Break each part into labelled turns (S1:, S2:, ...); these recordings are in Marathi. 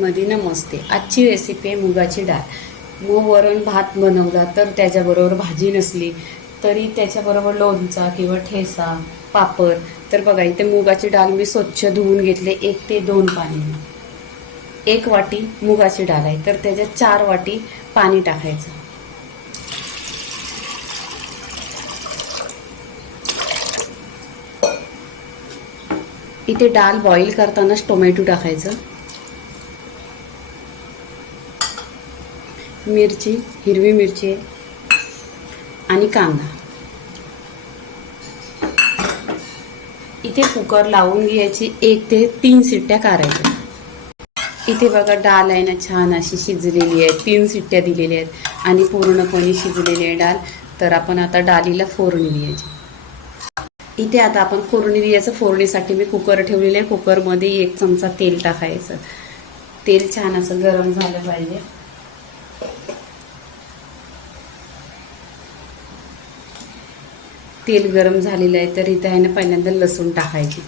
S1: मध्ये नमस्ते. आजची रेसिपी आहे मुगाची डाळ. मग वरण भात बनवला तर त्याच्याबरोबर भाजी नसली तरी त्याच्याबरोबर लोणचा किंवा ठेसा पापड. तर बघा इथे मुगाची डाळ मी स्वच्छ धुवून घेतले. एक ते दोन पाणी. एक वाटी मुगाची डाळ आहे. तर त्याच्यात चार वाटी पाणी टाकायचं. इथे डाळ बॉईल करतानाच टोमॅटो टाकायचं. मिरची हिरवी मिरची आणि कांदा. इथे कुकर लावून घ्यायची एक ते तीन सिट्ट्या काढायच्या इथे बघा डाळ आहे ना छान अशी शिजलेली आहे. तीन सिट्ट्या दिलेल्या आहेत आणि पूर्णपणे शिजलेली आहे डाळ तर आपण आता डाळीला फोडणी द्यायची. इथे आता आपण फोडणी द्यायचं फोडणीसाठी मी कुकर ठेवलेलं आहे. कुकरमध्ये एक चमचा तेल टाकायचं. तेल छान असं गरम झालं पाहिजे. तेल गरम झालेलं आहे तर इथे आहे ना पहिल्यांदा लसूण टाकायची.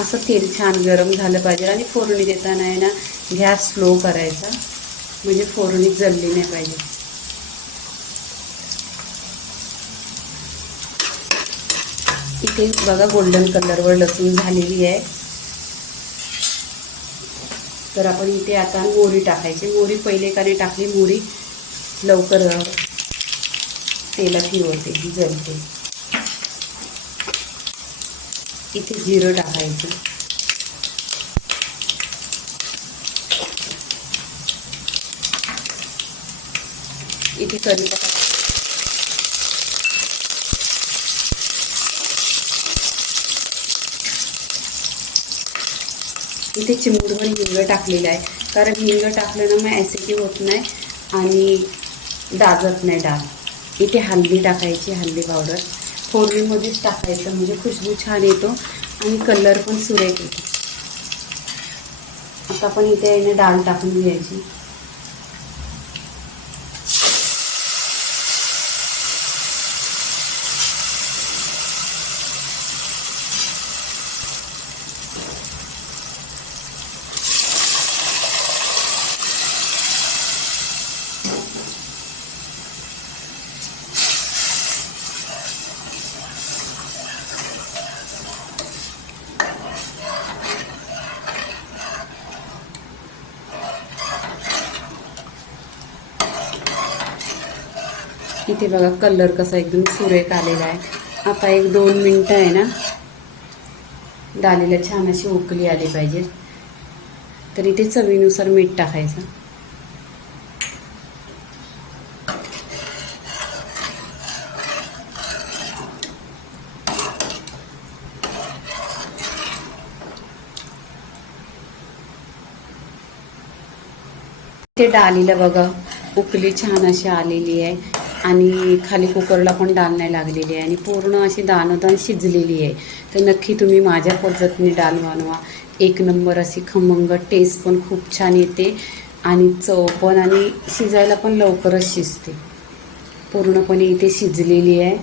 S1: असं तेल छान गरम झालं पाहिजे आणि फोडणी देताना आहे ना गॅस स्लो करायचा. म्हणजे फोडणी जळली नाही पाहिजे. इथे बघा गोल्डन कलरवर लसूण झालेली आहे. तर आपण इथे आता मोरी टाकायची. मोरी पहिले काने टाकली मोरी लवकर तेलात ही होते जळते. इथे जिरं टाकायचं. इथे कढीपत्ता इथे चिमूटभर हिंग टाकलेलं आहे. कारण हिंग टाकलं ना मग ॲसिडी होत नाही आणि दाजत नाही डाळ. इथे हल्दी टाकायची हल्दी पावडर फोडणीमध्येच टाकायचं. म्हणजे खुशबू छान येतो. आणि कलर पण सुरेख येतो. आता आपण इथे आहे डाळ टाकून घ्यायची. इथे बघा कलर कसा एकदम सुरेख आलेला आहे. आता एक दोन मिनटं आहे ना. डालीला छान अशी उकली आली पाहिजे. तर इथे चवीनुसार मीठ टाकायचं. ते डालीला बघा उकली छान अशी आलेली आहे. आणि खाली कुकरला पण डाळ नाही लागलेली आहे. आणि पूर्ण अशी दाणोदाण शिजलेली आहे. तर नक्की तुम्ही माझ्या पद्धतीने डाळ बनवा एक नंबर अशी खमंग टेस्ट पण खूप छान येते. आणि चव पण आणि शिजायला पण लवकरच शिजते. पूर्णपणे इथे शिजलेली आहे.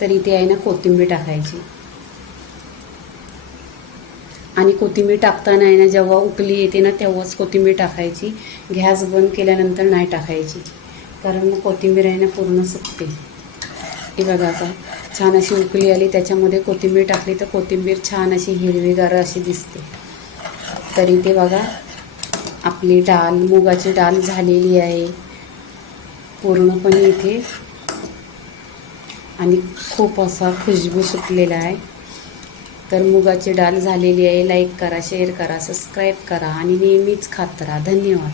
S1: तर इथे आहे ना कोथिंबीर टाकायची. आणि कोथिंबीर टाकताना आहे ना जेव्हा उकली येते ना तेव्हाच कोथिंबीर टाकायची. गॅस बंद केल्यानंतर नाही टाकायची. कारण मग कोथिंबीर आहे ना पूर्ण सुकते. हे बघा आता छान अशी उकली आली. त्याच्यामध्ये कोथिंबीर टाकली तर कोथिंबीर छान अशी हिरवीगार अशी दिसते. तरी ते बघा आपली डाळ मुगाची डाळ झालेली आहे. पूर्णपणे इथे. आणि खूप असा खुशबू सुटलेला आहे. तर मुगाची डाळ झालेली आहे. लाईक करा शेअर करा सबस्क्राईब करा आणि नेहमीच खात राहा. धन्यवाद.